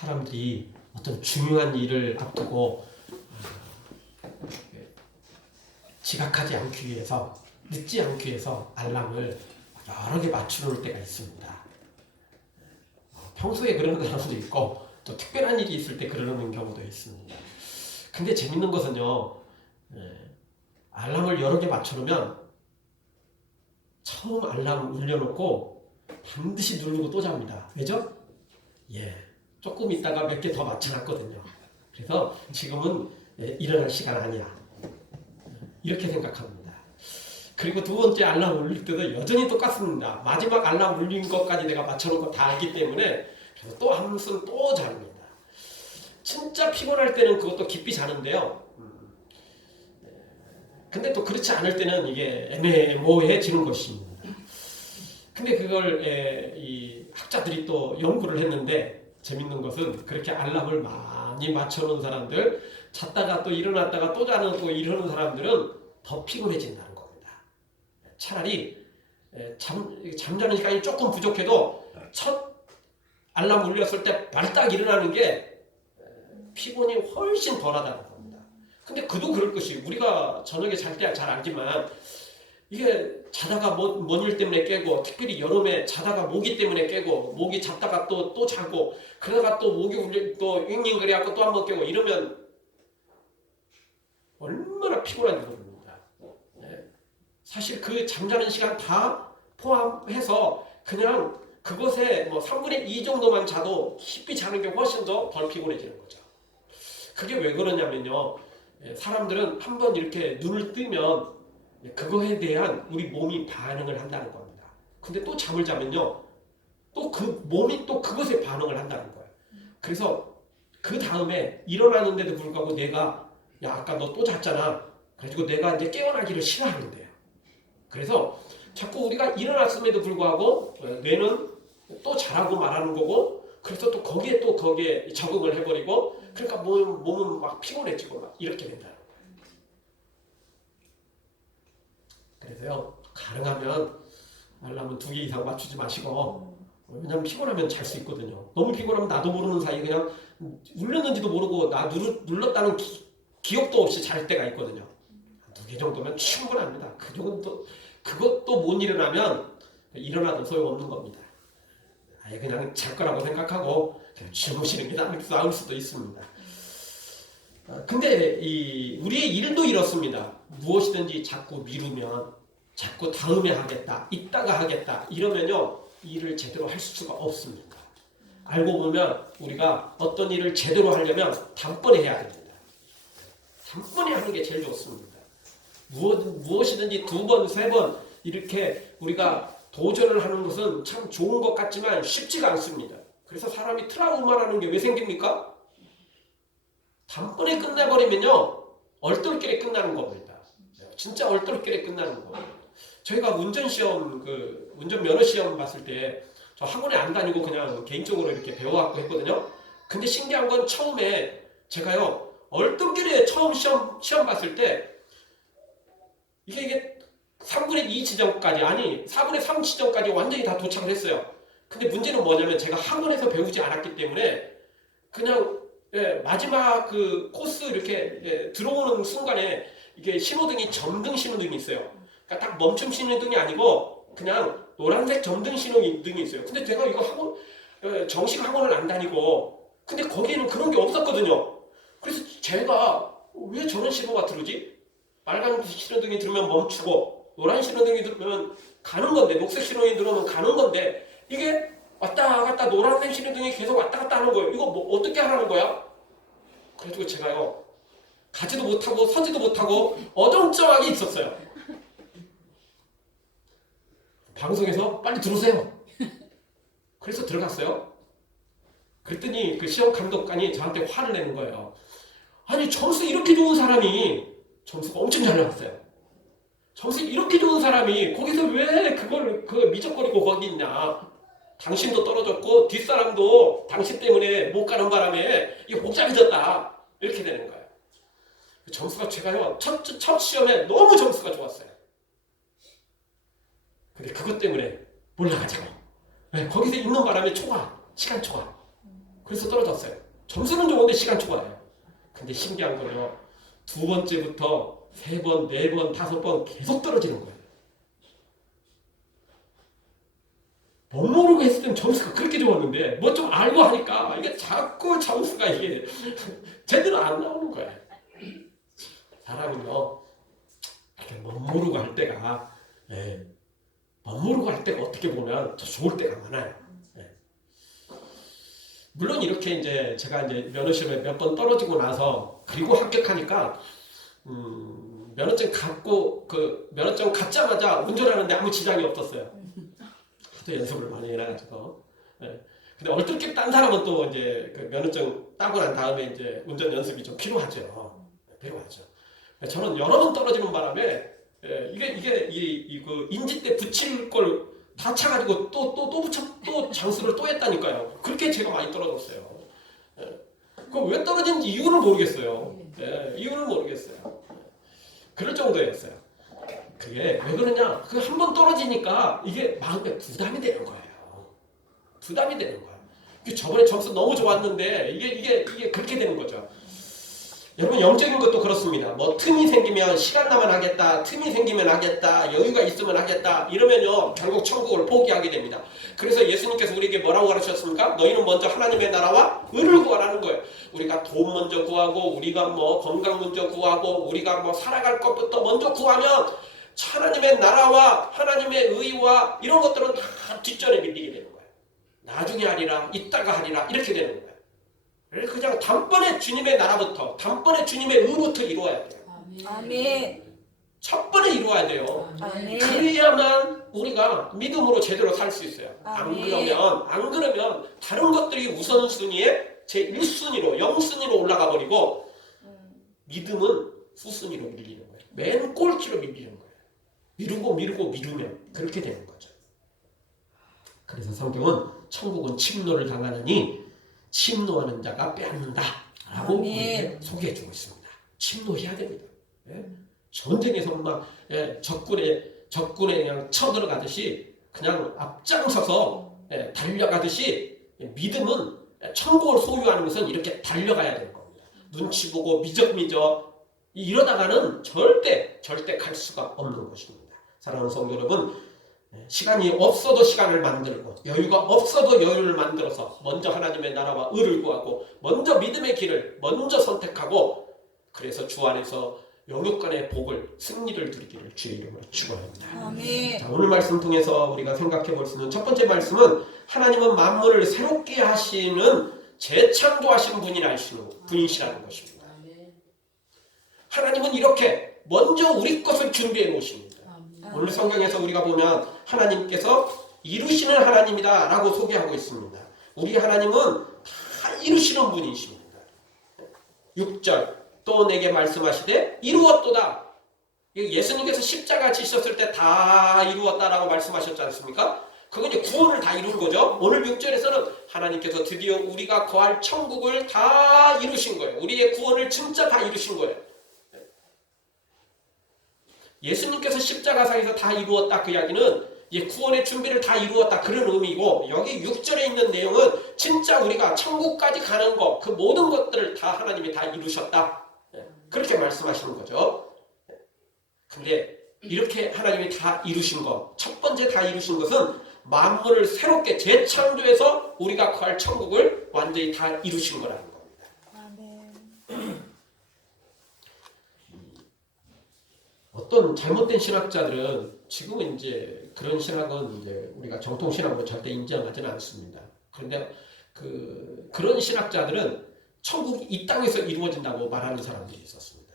사람들이 어떤 중요한 일을 앞두고 지각하지 않기 위해서, 늦지 않기 위해서 알람을 여러 개 맞춰놓을 때가 있습니다. 평소에 그러는 사람도 있고 또 특별한 일이 있을 때 그러는 경우도 있습니다. 근데 재밌는 것은요, 알람을 여러 개 맞춰놓으면 처음 알람 울려놓고 반드시 누르고 또 잡니다. 왜죠? 조금 있다가 몇 개 더 맞춰놨거든요. 그래서 지금은 일어날 시간 아니야, 이렇게 생각합니다. 그리고 두 번째 알람 울릴 때도 여전히 똑같습니다. 마지막 알람 울린 것까지 내가 맞춰놓은 거 다 알기 때문에 그래서 또 한숨 또 잡니다. 진짜 피곤할 때는 그것도 깊이 자는데요. 근데 또 그렇지 않을 때는 이게 애매모호해지는 것입니다. 근데 그걸 이 학자들이 또 연구를 했는데 재밌는 것은 그렇게 알람을 많이 맞춰놓은 사람들, 잤다가 또 일어났다가 또 자는 또 이러는 사람들은 더 피곤해진다는 겁니다. 차라리 잠자는 시간이 조금 부족해도 첫 알람 울렸을 때 발딱 일어나는 게 피곤이 훨씬 덜하다는 겁니다. 근데 그도 그럴 것이, 우리가 저녁에 잘 때 잘 알지만 이게 자다가 뭔 일 때문에 깨고, 특별히 여름에 자다가 모기 때문에 깨고, 모기 잡다가 또 자고, 그러다가 또 모기 울려 또 윙윙 그래갖고 또 한번 깨고 이러면 얼마나 피곤한지 모릅니다. 사실 그 잠자는 시간 다 포함해서 그냥 그것에 뭐 3분의 2 정도만 자도 깊이 자는 게 훨씬 더 덜 피곤해지는 거죠. 그게 왜 그러냐면요, 사람들은 한번 이렇게 눈을 뜨면 그거에 대한 우리 몸이 반응을 한다는 겁니다. 근데 또 잠을 자면요, 또 그 몸이 또 그것에 반응을 한다는 거예요. 그래서 그 다음에 일어나는데도 불구하고 내가, 야 아까 너 또 잤잖아, 그래가지고 내가 이제 깨어나기를 싫어하는데요. 그래서 자꾸 우리가 일어났음에도 불구하고 뇌는 또 자라고 말하는 거고, 그래서 또 거기에 적응을 해버리고, 그러니까 몸은 막 피곤해지고 막 이렇게 된다. 그래서요, 가능하면 알람은 2개 이상 맞추지 마시고, 왜냐면 피곤하면 잘 수 있거든요. 너무 피곤하면 나도 모르는 사이에 그냥 울렸는지도 모르고 나 눌렀다는 기억도 없이 잘 때가 있거든요. 2개 정도면 충분합니다. 그 정도, 그것도 못 일어나면 일어나도 소용없는 겁니다. 아예 그냥 잘 거라고 생각하고 그냥 주무시는 게 나을 수도 있습니다. 근데 우리의 일도 이렇습니다. 무엇이든지 자꾸 미루면, 자꾸 다음에 하겠다, 이따가 하겠다 이러면요, 일을 제대로 할 수가 없습니다. 알고 보면 우리가 어떤 일을 제대로 하려면 단번에 해야 됩니다. 단번에 하는 게 제일 좋습니다. 무엇이든지 2번, 3번 이렇게 우리가 도전을 하는 것은 참 좋은 것 같지만 쉽지가 않습니다. 그래서 사람이 트라우마라는 게 왜 생깁니까? 단번에 끝내버리면요, 얼떨결에 끝나는 겁니다. 진짜 얼떨결에 끝나는 거예요. 저희가 운전시험, 운전면허시험 봤을 때 저 학원에 안 다니고 그냥 개인적으로 이렇게 배워갖고 했거든요. 근데 신기한 건 처음에 제가요, 얼떨결에 처음 시험 봤을 때 이게 3분의 2 지점까지, 아니 4분의 3 지점까지 완전히 다 도착을 했어요. 근데 문제는 뭐냐면 제가 학원에서 배우지 않았기 때문에 그냥 마지막 그 코스 이렇게 들어오는 순간에 이게 신호등이 점등 신호등이 있어요. 그러니까 딱 멈춤 신호등이 아니고 그냥 노란색 점등 신호등이 있어요. 근데 제가 이거 정식 학원을 안 다니고, 근데 거기에는 그런 게 없었거든요. 그래서 제가 왜 저런 신호가 들어오지? 빨간 신호등이 들으면 멈추고 노란 신호등이 들으면 가는 건데, 녹색 신호등이 들어오면 가는 건데, 이게 왔다 갔다 노란색 신호등이 계속 왔다 갔다 하는 거예요. 이거 뭐 어떻게 하라는 거야? 그래가지고 제가요, 가지도 못하고 서지도 못하고 어정쩡하게 있었어요. 방송에서 빨리 들어오세요. 그래서 들어갔어요. 그랬더니 그 시험 감독관이 저한테 화를 내는 거예요. 아니 점수 이렇게 좋은 사람이, 점수가 엄청 잘 나왔어요. 점수 이렇게 좋은 사람이 거기서 왜 그걸 미적거리고 거기 있냐. 당신도 떨어졌고 뒷사람도 당신 때문에 못 가는 바람에 이게 복잡해졌다. 이렇게 되는 거예요. 점수가 제가요, 첫 시험에 너무 점수가 좋았어요. 근데 그것 때문에 올라가자고. 거기서 있는 바람에 시간 초과. 그래서 떨어졌어요. 점수는 좋은데 시간 초과예요. 근데 신기한 거요. 두 번째부터 세 번, 네 번, 다섯 번 계속 떨어지는 거예요. 못 모르고 했을 땐 점수가 그렇게 좋았는데 뭐 좀 알고 하니까 이게 자꾸 점수가 이게 제대로 안 나오는 거예요. 사람은요 이렇게 못 모르고 할 때가 못 모르고 할 때가 어떻게 보면 더 좋을 때가 많아요. 물론 이렇게 이제 제가 이제 면허시험에 몇 번 떨어지고 나서 그리고 합격하니까 면허증 갖고 그 면허증 갖자마자 운전하는데 아무 지장이 없었어요. 또 연습을 많이 해놔가지고. 근데 얼떨결에 딴 사람은 또 이제 그 면허증 따고 난 다음에 이제 운전 연습이 좀 필요하죠. 필요하죠. 저는 여러 번 떨어지는 바람에 이게 그 인지대 붙일 걸 다 차가지고 또 붙여 또 장수를 또 했다니까요. 그렇게 제가 많이 떨어졌어요. 그 왜 떨어진지 이유를 모르겠어요. 이유를 모르겠어요. 그럴 정도였어요. 그게 왜 그러냐? 그 한 번 떨어지니까 이게 마음에 부담이 되는 거예요. 부담이 되는 거예요. 저번에 점수 너무 좋았는데 이게 그렇게 되는 거죠. 여러분 영적인 것도 그렇습니다. 뭐 틈이 생기면 시간 나면 하겠다, 틈이 생기면 하겠다, 여유가 있으면 하겠다 이러면요 결국 천국을 포기하게 됩니다. 그래서 예수님께서 우리에게 뭐라고 가르치셨습니까? 너희는 먼저 하나님의 나라와 의를 구하라는 거예요. 우리가 돈 먼저 구하고 우리가 뭐 건강 먼저 구하고 우리가 뭐 살아갈 것부터 먼저 구하면 하나님의 나라와 하나님의 의와 이런 것들은 다 뒷전에 밀리게 되는 거예요. 나중에 하리라, 이따가 하리라 이렇게 되는 거예요. 그냥 단번에 주님의 나라부터 단번에 주님의 의부터 이루어야 돼요. 아멘. 첫 번에 이루어야 돼요. 아멘. 그래야만 우리가 믿음으로 제대로 살 수 있어요. 아멘. 안 그러면 다른 것들이 우선순위에 제 1순위로 0순위로 올라가 버리고 믿음은 후순위로 밀리는 거예요. 맨 꼴찌로 밀리는 거예요. 미루면 그렇게 되는 거죠. 그래서 성경은 천국은 침노를 당하느니 침노하는 자가 빼앗는다 라고 소개해주고 있습니다. 침노해야 됩니다. 전쟁에서 막 적군에 그냥 쳐들어가듯이 그냥 앞장서서 달려가듯이 믿음은 천국을 소유하는 것은 이렇게 달려가야 되는 겁니다. 눈치 보고 미적미적 이러다가는 절대 갈 수가 없는 것입니다. 사랑하는 성도 여러분, 시간이 없어도 시간을 만들고 여유가 없어도 여유를 만들어서 먼저 하나님의 나라와 의를 구하고 먼저 믿음의 길을 먼저 선택하고 그래서 주 안에서 영육간의 복을 승리를 누리기를 주의 이름으로 축원합니다. 아멘. 자, 오늘 말씀 통해서 우리가 생각해 볼 수 있는 첫 번째 말씀은 하나님은 만물을 새롭게 하시는 재창조하시는 분이시라는 것입니다. 하나님은 이렇게 먼저 우리 것을 준비해 놓으십니다. 오늘 성경에서 우리가 보면 하나님께서 이루시는 하나님이다 라고 소개하고 있습니다. 우리 하나님은 다 이루시는 분이십니다. 6절 또 내게 말씀하시되 이루었도다. 예수님께서 십자가 지셨을 때 다 이루었다라고 말씀하셨지 않습니까? 그건 이제 구원을 다 이룬 거죠. 오늘 6절에서는 하나님께서 드디어 우리가 거할 천국을 다 이루신 거예요. 우리의 구원을 진짜 다 이루신 거예요. 예수님께서 십자가상에서 다 이루었다 그 이야기는 구원의 준비를 다 이루었다 그런 의미고 여기 6절에 있는 내용은 진짜 우리가 천국까지 가는 것 그 모든 것들을 다 하나님이 다 이루셨다 그렇게 말씀하시는 거죠. 근데 이렇게 하나님이 다 이루신 것 첫 번째 다 이루신 것은 만물을 새롭게 재창조해서 우리가 구할 천국을 완전히 다 이루신 거라는 겁니다. 아멘. 어떤 잘못된 신학자들은 지금은 이제 그런 신학은 이제 우리가 정통 신학으로 절대 인정하지는 않습니다. 그런데 그런 신학자들은 천국이 이 땅에서 이루어진다고 말하는 사람들이 있었습니다.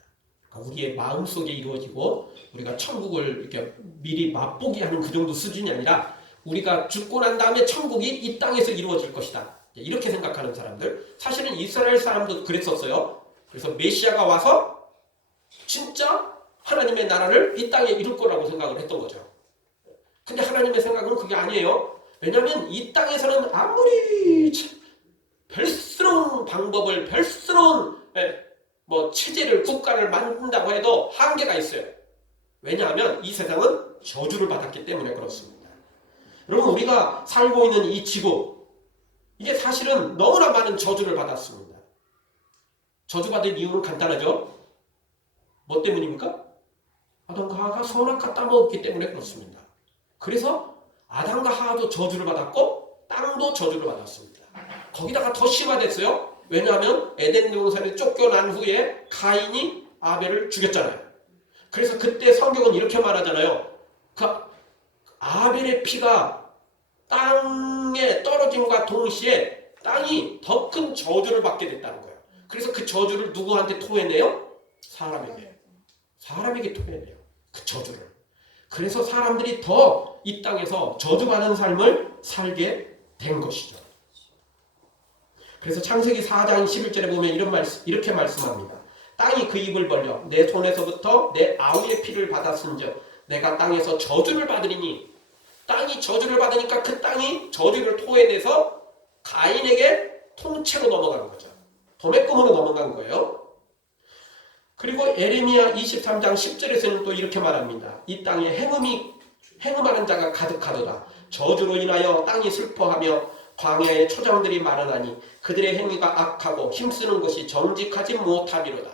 그러니까 우리의 마음 속에 이루어지고 우리가 천국을 이렇게 미리 맛보게 하는 그 정도 수준이 아니라 우리가 죽고 난 다음에 천국이 이 땅에서 이루어질 것이다. 이렇게 생각하는 사람들. 사실은 이스라엘 사람도 그랬었어요. 그래서 메시아가 와서 진짜 하나님의 나라를 이 땅에 이룰 거라고 생각을 했던 거죠. 근데 하나님의 생각은 그게 아니에요. 왜냐하면 이 땅에서는 아무리 별스러운 방법을 별스러운 체제를 국가를 만든다고 해도 한계가 있어요. 왜냐하면 이 세상은 저주를 받았기 때문에 그렇습니다. 여러분 우리가 살고 있는 이 지구 이게 사실은 너무나 많은 저주를 받았습니다. 저주받은 이유는 간단하죠. 뭐 때문입니까? 아담과 하와가 선악과 따먹었기 때문에 그렇습니다. 그래서 아담과 하와도 저주를 받았고 땅도 저주를 받았습니다. 거기다가 더 심화됐어요. 왜냐하면 에덴 동산에 쫓겨난 후에 가인이 아벨을 죽였잖아요. 그래서 그때 성경은 이렇게 말하잖아요. 그 아벨의 피가 땅에 떨어짐과 동시에 땅이 더 큰 저주를 받게 됐다는 거예요. 그래서 그 저주를 누구한테 토해내요? 사람에게 토해내요. 그 저주를. 그래서 사람들이 더 이 땅에서 저주받은 삶을 살게 된 것이죠. 그래서 창세기 4장 11절에 보면 이렇게 말씀합니다. 땅이 그 입을 벌려 내 손에서부터 내 아우의 피를 받았은즉 내가 땅에서 저주를 받으리니. 땅이 저주를 받으니까 그 땅이 저주를 토해내서 가인에게 통째로 넘어간 거죠. 도매금으로 넘어간 거예요. 그리고 에레미야 23장 10절에서는 또 이렇게 말합니다. 이 땅에 행음하는 자가 가득하도다. 저주로 인하여 땅이 슬퍼하며 광야의 초장들이 마르나니 그들의 행위가 악하고 힘쓰는 것이 정직하지 못하리로다.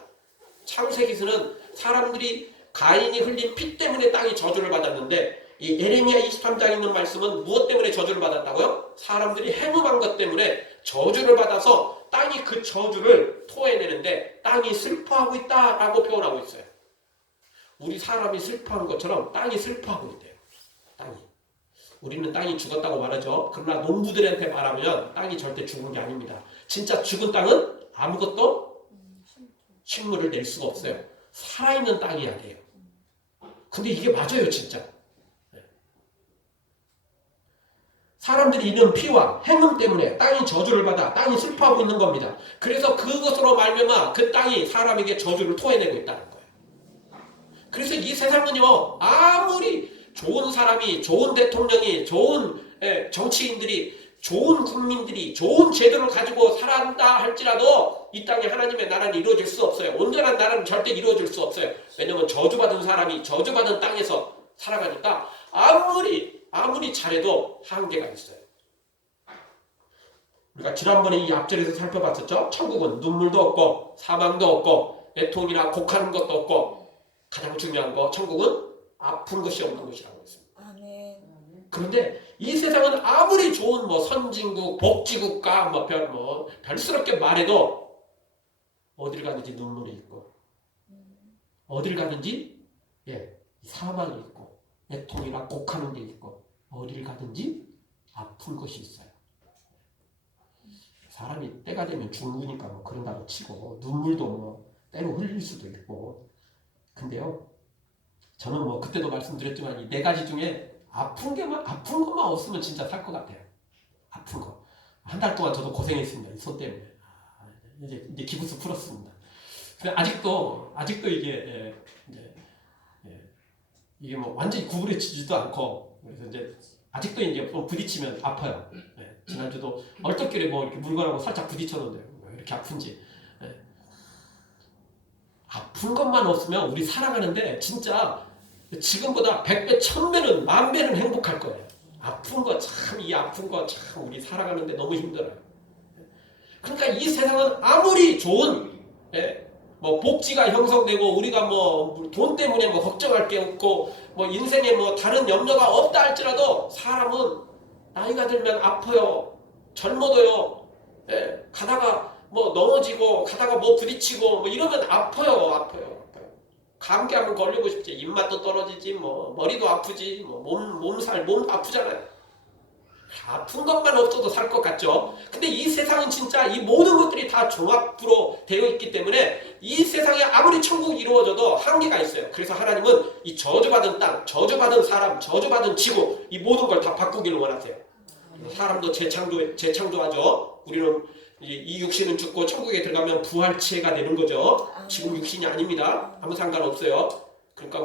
창세기서는 사람들이 가인이 흘린 피 때문에 땅이 저주를 받았는데 이 에레미야 23장에 있는 말씀은 무엇 때문에 저주를 받았다고요? 사람들이 행음한 것 때문에 저주를 받아서 땅이 그 저주를 토해내는데 땅이 슬퍼하고 있다라고 표현하고 있어요. 우리 사람이 슬퍼하는 것처럼 땅이 슬퍼하고 있대요. 땅이. 우리는 땅이 죽었다고 말하죠. 그러나 농부들한테 말하면 땅이 절대 죽은 게 아닙니다. 진짜 죽은 땅은 아무것도 식물을 낼 수가 없어요. 살아있는 땅이야 돼요. 근데 이게 맞아요, 진짜. 사람들이 잃은 피와 행음 때문에 땅이 저주를 받아 땅이 슬퍼하고 있는 겁니다. 그래서 그것으로 말미암아 그 땅이 사람에게 저주를 토해내고 있다는 거예요. 그래서 이 세상은요, 아무리 좋은 사람이, 좋은 대통령이, 좋은 정치인들이, 좋은 국민들이 좋은 제도를 가지고 살아간다 할지라도 이 땅에 하나님의 나라는 이루어질 수 없어요. 온전한 나라는 절대 이루어질 수 없어요. 왜냐하면 저주받은 사람이 저주받은 땅에서 살아가니까 아무리 잘해도 한계가 있어요. 우리가 지난번에 이 앞절에서 살펴봤었죠. 천국은 눈물도 없고 사망도 없고 애통이나 곡하는 것도 없고 가장 중요한 거 천국은 아픈 것이 없는 곳이라고 했습니다. 아멘. 그런데 이 세상은 아무리 좋은 뭐 선진국, 복지국가 별스럽게 말해도 어딜 가든지 눈물이 있고 어딜 가든지 사망이 있고 애통이나 곡하는 게 있고 어딜 가든지 아픈 것이 있어요. 사람이 때가 되면 죽으니까 뭐 그런다고 치고 눈물도 뭐 때로 흘릴 수도 있고 근데요 저는 뭐 그때도 말씀드렸지만 이 네 가지 중에 아픈 것만 없으면 진짜 살 것 같아요. 아픈 거. 한 달 동안 저도 고생했습니다. 이 손 때문에. 이제 기부스 풀었습니다. 아직도 이게 뭐 완전히 구부러지지도 않고 그래서 이제 아직도 이제 부딪히면 아파요. 지난주도 얼떨결에 뭐 이렇게 물건하고 살짝 부딪혔는데 왜 이렇게 아픈지. 아픈 것만 없으면 우리 살아가는데 진짜 지금보다 100배, 1000배는, 10,000배는 행복할 거예요. 아픈 거 참, 이 아픈 거 참 우리 살아가는데 너무 힘들어요. 그러니까 이 세상은 아무리 좋은 뭐 복지가 형성되고 우리가 뭐 돈 때문에 뭐 걱정할 게 없고 뭐 인생에 뭐 다른 염려가 없다 할지라도 사람은 나이가 들면 아파요. 젊어도요. 가다가 뭐 넘어지고 가다가 뭐 부딪히고 뭐 이러면 아파요. 감기 한번 걸리고 싶지. 입맛도 떨어지지 뭐 머리도 아프지 뭐 몸도 아프잖아요. 아픈 것만 없어도 살 것 같죠. 근데 이 세상은 진짜 이 모든 것들이 다 종합으로 되어 있기 때문에 이 세상에 아무리 천국이 이루어져도 한계가 있어요. 그래서 하나님은 이 저주받은 땅, 저주받은 사람, 저주받은 지구 이 모든 걸 다 바꾸기를 원하세요. 사람도 재창조하죠. 우리는 이 육신은 죽고 천국에 들어가면 부활체가 되는 거죠. 지금 육신이 아닙니다. 아무 상관없어요. 그러니까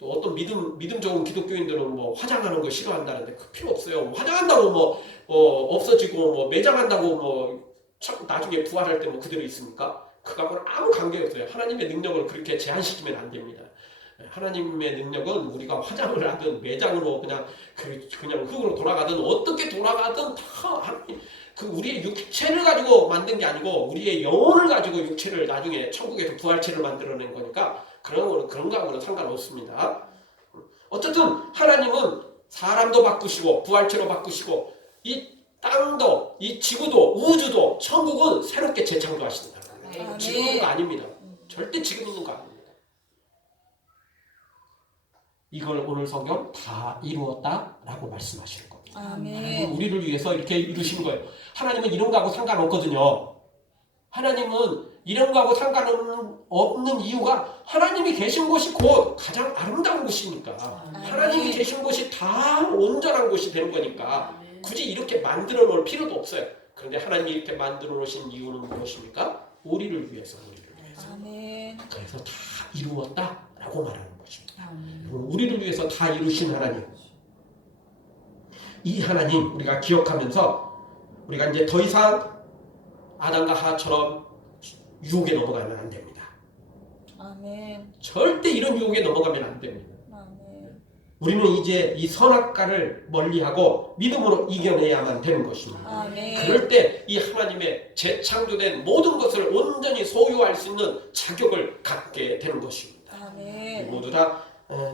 어떤 믿음 좋은 기독교인들은 뭐 화장하는 거 싫어한다는데 그 필요 없어요. 화장한다고 없어지고 뭐 매장한다고 나중에 부활할 때 그대로 있습니까? 그거하고는 아무 관계 없어요. 하나님의 능력을 그렇게 제한시키면 안 됩니다. 하나님의 능력은 우리가 화장을 하든 매장으로 그냥 흙으로 돌아가든 어떻게 돌아가든 다 하나님, 그 우리의 육체를 가지고 만든 게 아니고 우리의 영혼을 가지고 육체를 나중에 천국에서 부활체를 만들어낸 거니까 그런 거하고는 상관없습니다. 어쨌든 하나님은 사람도 바꾸시고 부활체로 바꾸시고 이 땅도 이 지구도 우주도 천국은 새롭게 재창조하신다. 지금 있는 거 아닙니다. 절대 지금 있는 거 아닙니다. 이걸 오늘 성경 다 이루었다라고 말씀하시는 겁니다. 아멘. 우리를 위해서 이렇게 이루신 거예요. 하나님은 이런 거하고 상관없거든요. 하나님은 이런 거하고 상관없는 이유가 하나님이 계신 곳이 곧 가장 아름다운 곳이니까. 하나님이 계신 곳이 다 온전한 곳이 되는 거니까 굳이 이렇게 만들어 놓을 필요도 없어요. 그런데 하나님이 이렇게 만들어 놓으신 이유는 무엇입니까? 우리를 위해서. 아멘. 그래서 다 이루었다라고 말하는 것입니다. 우리를 위해서 다 이루신 하나님. 이 하나님 우리가 기억하면서 우리가 이제 더 이상 아담과 하와처럼 유혹에 넘어가면 안 됩니다. 아멘. 절대 이런 유혹에 넘어가면 안 됩니다. 아멘. 우리는 이제 이 선악과를 멀리하고 믿음으로 이겨내야만 되는 것입니다. 아멘. 그럴 때 이 하나님의 재창조된 모든 것을 온전히 소유할 수 있는 자격을 갖게 되는 것입니다. 아멘. 모두 다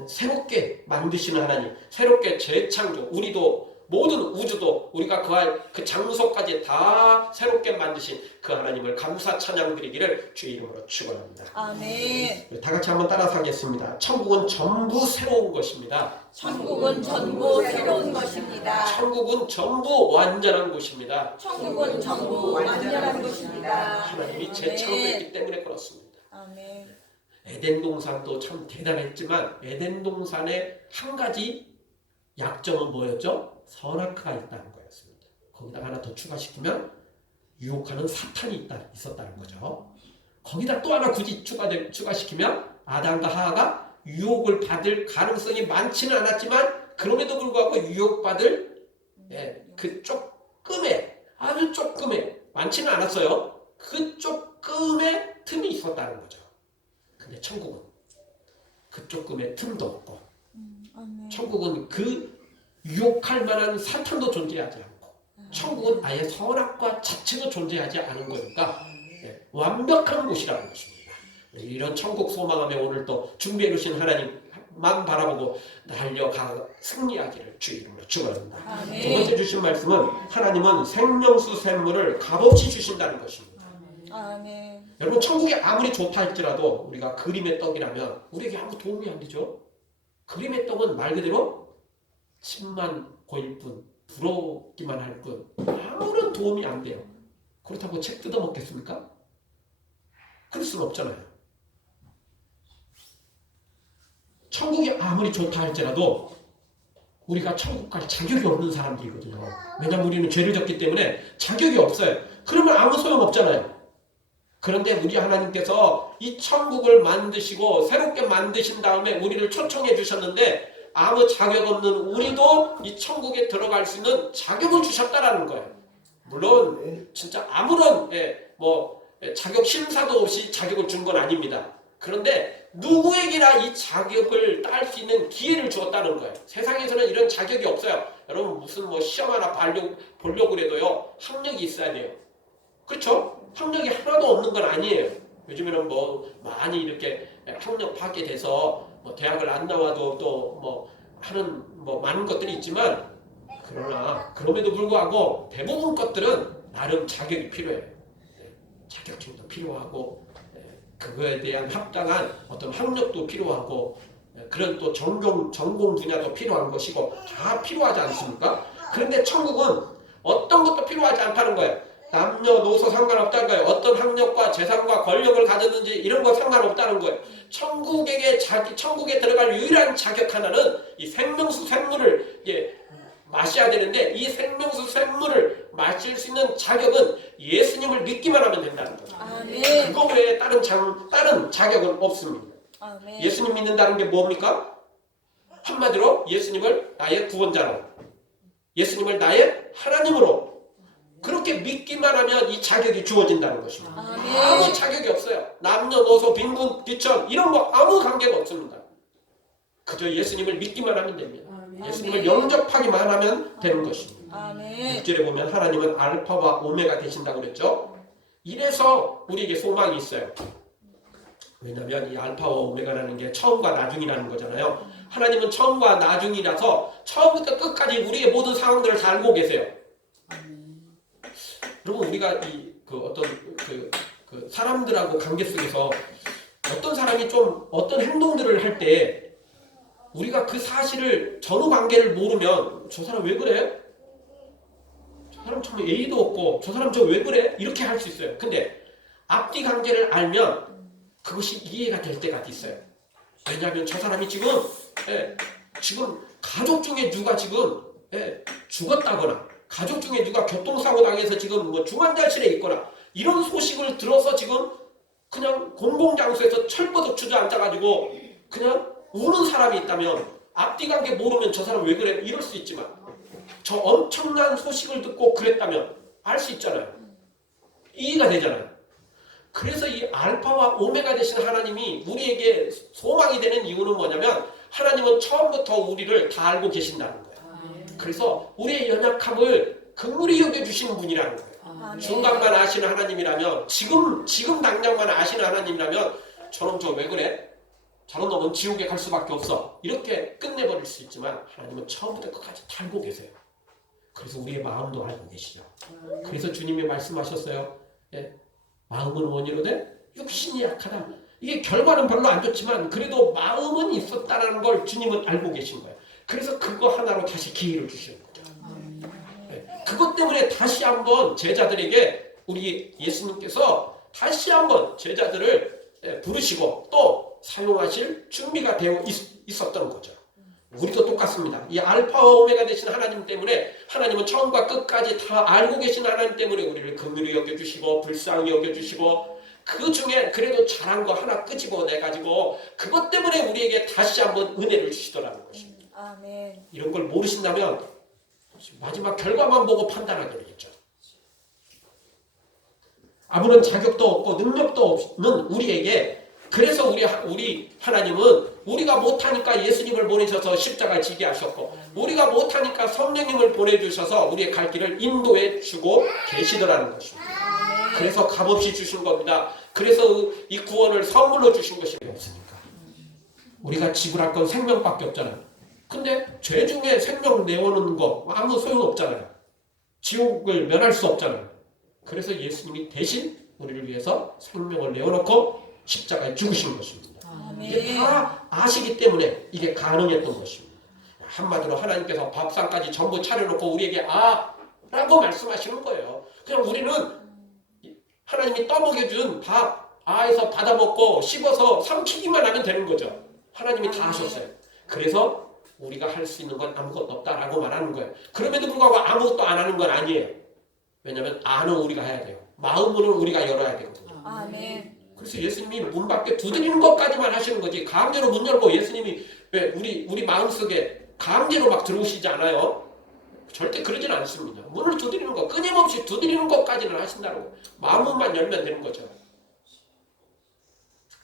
새롭게 만드시는 하나님, 새롭게 재창조, 우리도 모든 우주도 우리가 거할 그 장소까지 다 새롭게 만드신 그 하나님을 감사 찬양 드리기를 주의 이름으로 축원합니다. 아멘. 다 같이 한번 따라서 하겠습니다. 천국은 전부 새로운 것입니다. 천국은 전부 새로운 것입니다. 천국은 전부 완전한 곳입니다. 천국은 전부 완전한 것입니다. 하나님이 재창조했기 때문에 그렇습니다. 아멘. 에덴 동산도 참 대단했지만 에덴 동산의 한 가지 약점은 뭐였죠? 선악과가 있다는 거였습니다. 거기다가 하나 더 추가시키면 유혹하는 사탄이 있었다는 거죠. 거기다 또 하나 굳이 추가시키면 아담과 하와가 유혹을 받을 가능성이 많지는 않았지만 그럼에도 불구하고 유혹받을 그 조금의 아주 조금의 많지는 않았어요. 그 조금의 틈이 있었다는 거죠. 근데 천국은 그 조금의 틈도 없고 아멘. 천국은 그 유혹할 만한 사탄도 존재하지 않고 천국은 아예 선악과 자체도 존재하지 않은 거니까 완벽한 곳이라는 것입니다. 이런 천국 소망하며 오늘 또 준비해 놓으신 하나님만 바라보고 달려가 승리하기를 주의 이름으로 축원합니다. 두 번째 주신 말씀은 하나님은 생명수 샘물을 값없이 주신다는 것입니다. 아멘. 여러분 천국이 아무리 좋다 할지라도 우리가 그림의 떡이라면 우리에게 아무 도움이 안 되죠. 그림의 떡은 말 그대로 침만 고일 뿐 부러기만 할 뿐 아무런 도움이 안 돼요. 그렇다고 책 뜯어 먹겠습니까? 그럴 수는 없잖아요. 천국이 아무리 좋다 할지라도 우리가 천국 갈 자격이 없는 사람들이거든요. 왜냐하면 우리는 죄를 졌기 때문에 자격이 없어요. 그러면 아무 소용 없잖아요. 그런데 우리 하나님께서 이 천국을 만드시고 새롭게 만드신 다음에 우리를 초청해 주셨는데 아무 자격 없는 우리도 이 천국에 들어갈 수 있는 자격을 주셨다라는 거예요. 물론 진짜 아무런 자격 심사도 없이 자격을 준 건 아닙니다. 그런데 누구에게나 이 자격을 딸 수 있는 기회를 주었다는 거예요. 세상에서는 이런 자격이 없어요. 여러분 무슨 시험 하나 보려고 해도요 학력이 있어야 돼요. 그렇죠? 학력이 하나도 없는 건 아니에요. 요즘에는 많이 이렇게 학력 받게 돼서 대학을 안 나와도 또 하는 많은 것들이 있지만 그러나 그럼에도 불구하고 대부분 것들은 나름 자격이 필요해요. 자격증도 필요하고 그거에 대한 합당한 어떤 학력도 필요하고 그런 또 전공 분야도 필요한 것이고 다 필요하지 않습니까? 그런데 천국은 어떤 것도 필요하지 않다는 거예요. 남녀노소 상관없다는 거예요. 어떤 학력과 재산과 권력을 가졌는지 이런 거 상관없다는 거예요. 천국에 들어갈 유일한 자격 하나는 이 생명수 샘물을 마셔야 되는데 이 생명수 샘물을 마실 수 있는 자격은 예수님을 믿기만 하면 된다는 거예요. 아멘. 그거 외에 다른 자격은 없습니다. 아멘. 예수님 믿는다는 게 뭡니까? 한마디로 예수님을 나의 구원자로, 예수님을 나의 하나님으로 그렇게 믿기만 하면 이 자격이 주어진다는 것입니다. 아멘. 아무 자격이 없어요. 남녀노소 빈군 귀천 이런 거 아무 관계가 없습니다. 그저 예수님을 믿기만 하면 됩니다. 아멘. 예수님을 영접하기만 하면 되는 것입니다. 아멘. 6절에 보면 하나님은 알파와 오메가 되신다고 그랬죠. 이래서 우리에게 소망이 있어요. 왜냐하면 이 알파와 오메가라는 게 처음과 나중이라는 거잖아요. 하나님은 처음과 나중이라서 처음부터 끝까지 우리의 모든 상황들을 다 알고 계세요. 그러면 우리가 그 사람들하고 관계 속에서 어떤 사람이 좀 어떤 행동들을 할 때 우리가 그 사실을 전후 관계를 모르면 저 사람 왜 그래? 저 사람 참 예의도 없고 저 사람 저 왜 그래? 이렇게 할 수 있어요. 근데 앞뒤 관계를 알면 그것이 이해가 될 때가 있어요. 왜냐하면 저 사람이 지금 가족 중에 누가 지금 죽었다거나 가족 중에 누가 교통사고 당해서 지금 뭐 중환자실에 있거나 이런 소식을 들어서 지금 그냥 공공장소에서 철버덕 주저앉아가지고 그냥 우는 사람이 있다면 앞뒤 관계 모르면 저 사람 왜 그래? 이럴 수 있지만 저 엄청난 소식을 듣고 그랬다면 알 수 있잖아요. 이해가 되잖아요. 그래서 이 알파와 오메가 되신 하나님이 우리에게 소망이 되는 이유는 뭐냐면 하나님은 처음부터 우리를 다 알고 계신다는 거예요. 그래서 우리의 연약함을 긍휼히 여겨주시는 분이라는 거예요. 아멘. 중간만 아시는 하나님이라면 지금 당장만 아시는 하나님이라면 저놈 저 왜 그래? 저런 놈은 지옥에 갈 수밖에 없어. 이렇게 끝내버릴 수 있지만 하나님은 처음부터 끝까지 다 알고 계세요. 그래서 우리의 마음도 알고 계시죠. 그래서 주님이 말씀하셨어요. 마음은 원이로되 육신이 약하다. 이게 결과는 별로 안 좋지만 그래도 마음은 있었다는 걸 주님은 알고 계신 거예요. 그래서 그거 하나로 다시 기회를 주시는 거죠. 그것 때문에 다시 한번 제자들에게 우리 예수님께서 다시 한번 제자들을 부르시고 또 사용하실 준비가 되어 있었던 거죠. 우리도 똑같습니다. 이 알파와 오메가 되신 하나님 때문에 하나님은 처음과 끝까지 다 알고 계신 하나님 때문에 우리를 긍휼히 여겨주시고 불쌍히 여겨주시고 그 중에 그래도 잘한 거 하나 끄집어내가지고 그것 때문에 우리에게 다시 한번 은혜를 주시더라는 것입니다. 아멘. 이런 걸 모르신다면 마지막 결과만 보고 판단하게 되겠죠. 아무런 자격도 없고 능력도 없는 우리에게 그래서 우리 하나님은 우리가 못하니까 예수님을 보내셔서 십자가를 지게 하셨고 우리가 못하니까 성령님을 보내주셔서 우리의 갈 길을 인도해 주고 계시더라는 것입니다. 그래서 값없이 주신 겁니다. 그래서 이 구원을 선물로 주신 것이 없으니까 우리가 지불할 건 생명밖에 없잖아요. 근데 죄 중에 생명 내오는 거 아무 소용없잖아요. 지옥을 면할 수 없잖아요. 그래서 예수님이 대신 우리를 위해서 생명을 내어놓고 십자가에 죽으신 것입니다. 이게 다 아시기 때문에 이게 가능했던 것입니다. 한마디로 하나님께서 밥상까지 전부 차려놓고 우리에게 라고 말씀하시는 거예요. 그냥 우리는 하나님이 떠먹여준 밥 해서 받아먹고 씹어서 삼키기만 하면 되는 거죠. 하나님이 다 하셨어요. 그래서 우리가 할 수 있는 건 아무것도 없다라고 말하는 거예요. 그럼에도 불구하고 아무것도 안 하는 건 아니에요. 왜냐하면 안은 우리가 해야 돼요. 마음으로는 우리가 열어야 되거든요. 아멘. 그래서 예수님이 문 밖에 두드리는 것까지만 하시는 거지 강제로 문 열고 예수님이 왜 우리 마음속에 강제로 막 들어오시지 않아요. 절대 그러지는 않습니다. 문을 두드리는 거 끊임없이 두드리는 것까지는 하신다고 마음만 열면 되는 거죠.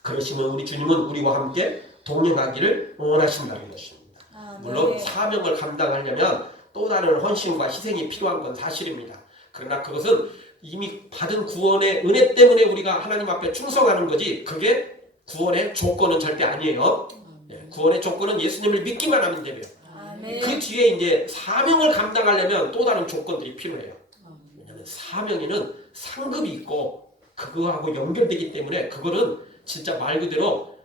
그러시면 우리 주님은 우리와 함께 동행하기를 원하신다는 것입니다. 물론 사명을 감당하려면 또 다른 헌신과 희생이 필요한 건 사실입니다. 그러나 그것은 이미 받은 구원의 은혜 때문에 우리가 하나님 앞에 충성하는 거지 그게 구원의 조건은 절대 아니에요. 구원의 조건은 예수님을 믿기만 하면 되고요. 그 뒤에 이제 사명을 감당하려면 또 다른 조건들이 필요해요. 왜냐하면 사명에는 상급이 있고 그거하고 연결되기 때문에 그거는 진짜 말 그대로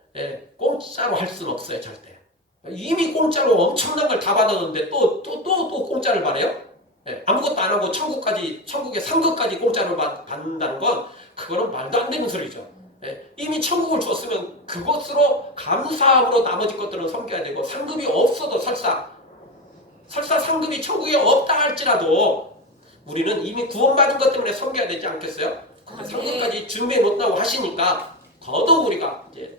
공짜로 할 수는 없어요. 절대. 이미 공짜로 엄청난 걸 다 받았는데 또 공짜를 바래요? 아무것도 안 하고 천국의 상급까지 공짜로 받는다는 건 그거는 말도 안 되는 소리죠. 이미 천국을 줬으면 그것으로 감사함으로 나머지 것들은 섬겨야 되고 상급이 없어도 설사 상급이 천국에 없다 할지라도 우리는 이미 구원받은 것 때문에 섬겨야 되지 않겠어요? 상급까지 준비해 놓는다고 하시니까 더더욱 우리가 이제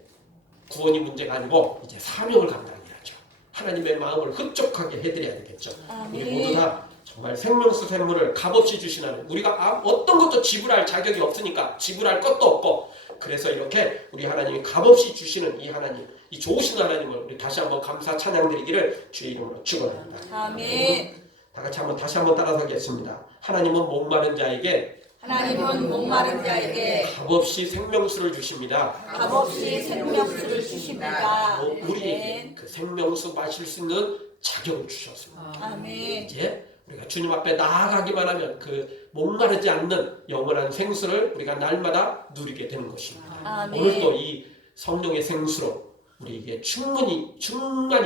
구원이 문제가 아니고 이제 사명을 감당해야죠. 하나님의 마음을 흡족하게 해드려야 되겠죠. 우리 모두 다 정말 생명수 샘물을 값없이 주시는 우리가 어떤 것도 지불할 자격이 없으니까 지불할 것도 없고 그래서 이렇게 우리 하나님이 값없이 주시는 이 하나님 이 좋으신 하나님을 우리 다시 한번 감사 찬양드리기를 주의 이름으로 축원합니다. 아멘. 다 같이 한번 다시 한번 따라서겠습니다. 하나님은 목마른 자에게 하나님은 목마른 자에게 값없이 생명수를 주십니다. 값없이 생명수를 주십니다. 우리에게 그 생명수 마실 수 있는 자격을 주셨습니다. 아멘. 이제 우리가 주님 앞에 나아가기만 하면 그 목마르지 않는 영원한 생수를 우리가 날마다 누리게 되는 것입니다. 아멘. 오늘도 이 성령의 생수로 우리에게 충만히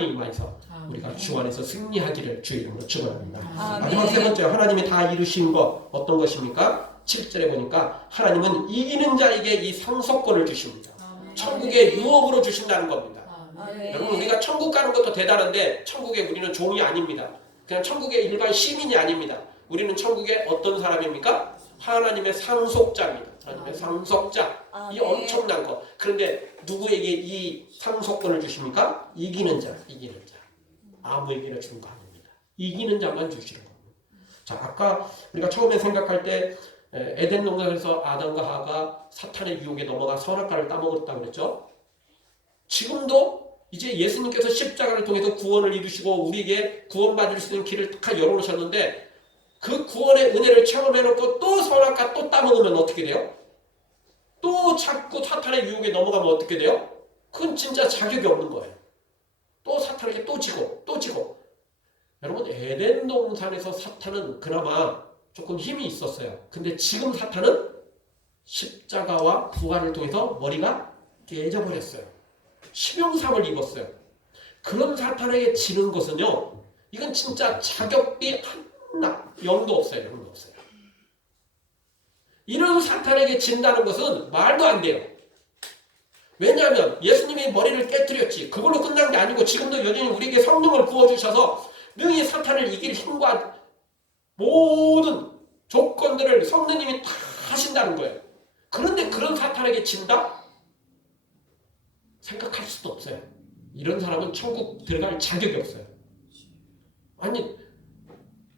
임하여서 우리가 주 안에서 승리하기를 주의 이름으로 축원합니다. 마지막 세 번째, 하나님이 다 이루신 것 어떤 것입니까? 7절에 보니까 하나님은 이기는 자에게 이 상속권을 주십니다. 천국의 유업으로 주신다는 겁니다. 여러분, 우리가 천국 가는 것도 대단한데 천국에 우리는 종이 아닙니다. 그냥 천국의 일반 시민이 아닙니다. 우리는 천국의 어떤 사람입니까? 하나님의 상속자입니다. 하나님의 상속자. 이 엄청난 것. 그런데 누구에게 이 상속권을 주십니까? 이기는 자. 아무에게나 주는 거 아닙니다. 이기는 자만 주시는 겁니다. 자, 아까 우리가 처음에 생각할 때 에덴 동산에서 아담과 하와가 사탄의 유혹에 넘어가 선악과를 따먹었다고 그랬죠. 지금도 이제 예수님께서 십자가를 통해서 구원을 이루시고 우리에게 구원받을 수 있는 길을 딱 열어놓으셨는데 그 구원의 은혜를 체험해놓고 또 선악과 또 따먹으면 어떻게 돼요? 또 자꾸 사탄의 유혹에 넘어가면 어떻게 돼요? 그건 진짜 자격이 없는 거예요. 또 사탄에게 또 지고. 여러분, 에덴 동산에서 사탄은 그나마 조금 힘이 있었어요. 근데 지금 사탄은 십자가와 부활을 통해서 머리가 깨져버렸어요. 치명상을 입었어요. 그런 사탄에게 지는 것은요, 이건 진짜 자격이 하나, 0도 없어요. 0도 없어요. 이런 사탄에게 진다는 것은 말도 안 돼요. 왜냐하면 예수님이 머리를 깨뜨렸지. 그걸로 끝난 게 아니고 지금도 여전히 우리에게 성령을 부어주셔서 능히 사탄을 이길 힘과 모든 조건들을 성령님이 다 하신다는 거예요. 그런데 그런 사탄에게 진다? 생각할 수도 없어요. 이런 사람은 천국 들어갈 자격이 없어요. 아니,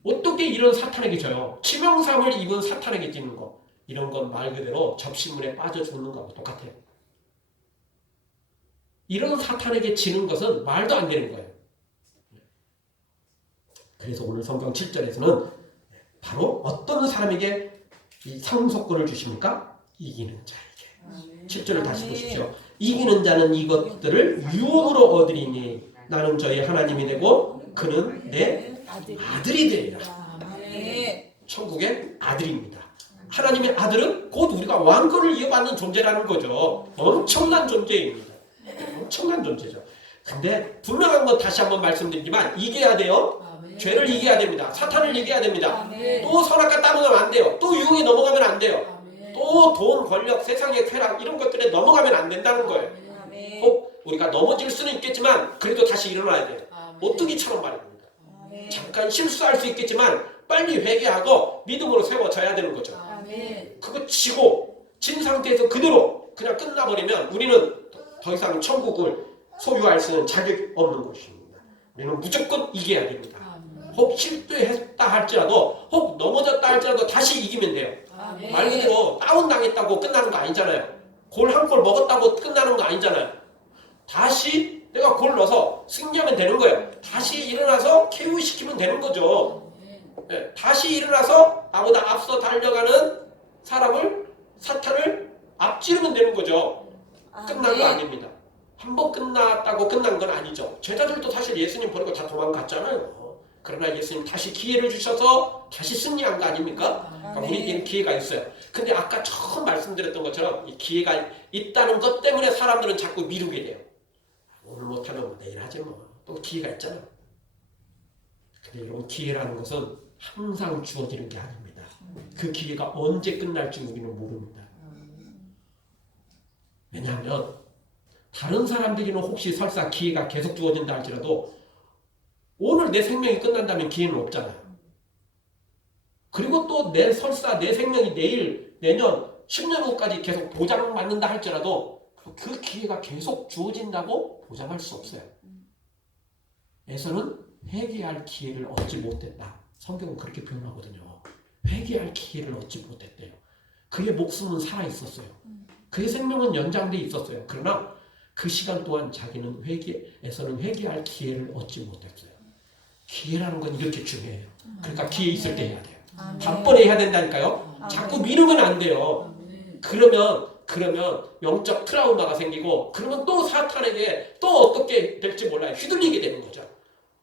어떻게 이런 사탄에게 져요? 치명상을 입은 사탄에게 지는 거. 이런 건 말 그대로 접시물에 빠져 죽는 거하고 똑같아요. 이런 사탄에게 지는 것은 말도 안 되는 거예요. 그래서 오늘 성경 7절에서는 바로 어떤 사람에게 이 상속권을 주십니까? 이기는 자에게. 7절을 다시 보십시오. 이기는 자는 이것들을 유업으로 얻으리니 나는 저희 하나님이 되고 그는 내 아들이 되리라. 천국의 아들입니다. 하나님의 아들은 곧 우리가 왕권을 이어받는 존재라는 거죠. 엄청난 존재입니다. 엄청난 존재죠. 근데 분명한 건 다시 한번 말씀드리지만 이겨야 돼요. 죄를 이겨야 됩니다. 사탄을 이겨야 됩니다. 또 선악과 따먹으면 안 돼요. 또 유혹에 넘어가면 안 돼요. 또 돈, 권력, 세상의 쾌락 이런 것들에 넘어가면 안 된다는 거예요. 꼭 우리가 넘어질 수는 있겠지만 그래도 다시 일어나야 돼요. 오뚜기처럼 말입니다. 잠깐 실수할 수 있겠지만 빨리 회개하고 믿음으로 세워져야 되는 거죠. 그거 진 상태에서 그대로 그냥 끝나버리면 우리는 더 이상 천국을 소유할 수 있는 자격이 없는 것입니다. 우리는 무조건 이겨야 됩니다. 혹 실수했다 할지라도 혹 넘어졌다 할지라도 다시 이기면 돼요. 말 그대로 다운당했다고 끝나는 거 아니잖아요. 골 한 골 먹었다고 끝나는 거 아니잖아요. 다시 내가 골 넣어서 승리하면 되는 거예요. 다시 일어나서 KO시키면 되는 거죠. 네, 다시 일어나서 나보다 앞서 달려가는 사탄을 앞지르면 되는 거죠. 끝난 거 아닙니다. 한 번 끝났다고 끝난 건 아니죠. 제자들도 사실 예수님 버리고 다 도망갔잖아요. 그러나 예수님 다시 기회를 주셔서 다시 승리한 거 아닙니까? 그러니까 우리에게는 기회가 있어요. 근데 아까 처음 말씀드렸던 것처럼 이 기회가 있다는 것 때문에 사람들은 자꾸 미루게 돼요. 오늘 못하면 뭐 내일 하지 뭐. 또 기회가 있잖아. 근데 여러분, 기회라는 것은 항상 주어지는 게 아닙니다. 그 기회가 언제 끝날지 우리는 모릅니다. 왜냐하면 다른 사람들이는 혹시 설사 기회가 계속 주어진다 할지라도 오늘 내 생명이 끝난다면 기회는 없잖아요. 그리고 또 설사 내 생명이 내일, 내년, 10년 후까지 계속 보장받는다 할지라도 그 기회가 계속 주어진다고 보장할 수 없어요. 에서는 회개할 기회를 얻지 못했다. 성경은 그렇게 표현하거든요. 회개할 기회를 얻지 못했대요. 그의 목숨은 살아있었어요. 그의 생명은 연장돼 있었어요. 그러나 그 시간 동안 자기는 회개에서는 회개할 기회를 얻지 못했어요. 기회라는 건 이렇게 중요해요. 그러니까 기회 있을 때 해야 돼요. 단번에 해야 된다니까요. 자꾸 미루면 안 돼요. 그러면 영적 트라우마가 생기고 그러면 또 사탄에게 또 어떻게 될지 몰라요. 휘둘리게 되는 거죠.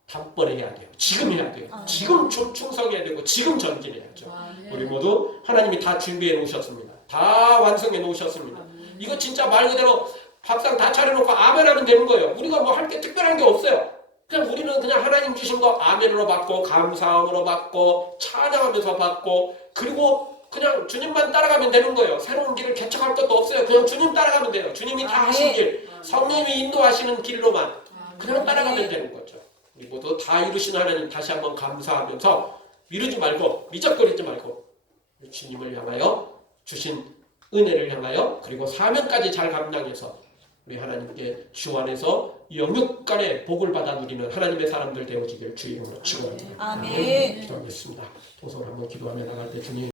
단번에 해야 돼요. 지금 해야 돼요. 지금 충성해야 되고 지금 전진해야죠. 우리 모두 하나님이 다 준비해 놓으셨습니다. 다 완성해 놓으셨습니다. 이거 진짜 말 그대로 밥상 다 차려놓고 아멘하면 되는 거예요. 우리가 뭐 할 게 특별한 게 없어요. 그냥 우리는 그냥 하나님 주신 거 아멘으로 받고 감사함으로 받고 찬양하면서 받고 그리고 그냥 주님만 따라가면 되는 거예요. 새로운 길을 개척할 것도 없어요. 그냥 주님 따라가면 돼요. 주님이 다 하신 길, 성령님이 인도하시는 길로만 그냥 따라가면 되는 거죠. 우리 모두 다 이루신 하나님 다시 한번 감사하면서 미루지 말고 미적거리지 말고 주님을 향하여 주신 은혜를 향하여 그리고 사명까지 잘 감당해서 우리 하나님께 주 안에서 영육간의 복을 받아 누리는 하나님의 사람들 되어지길 주의 이름으로 축원합니다. 아멘. 기도하겠습니다. 동서로 한번 기도하며 나갈 때 주님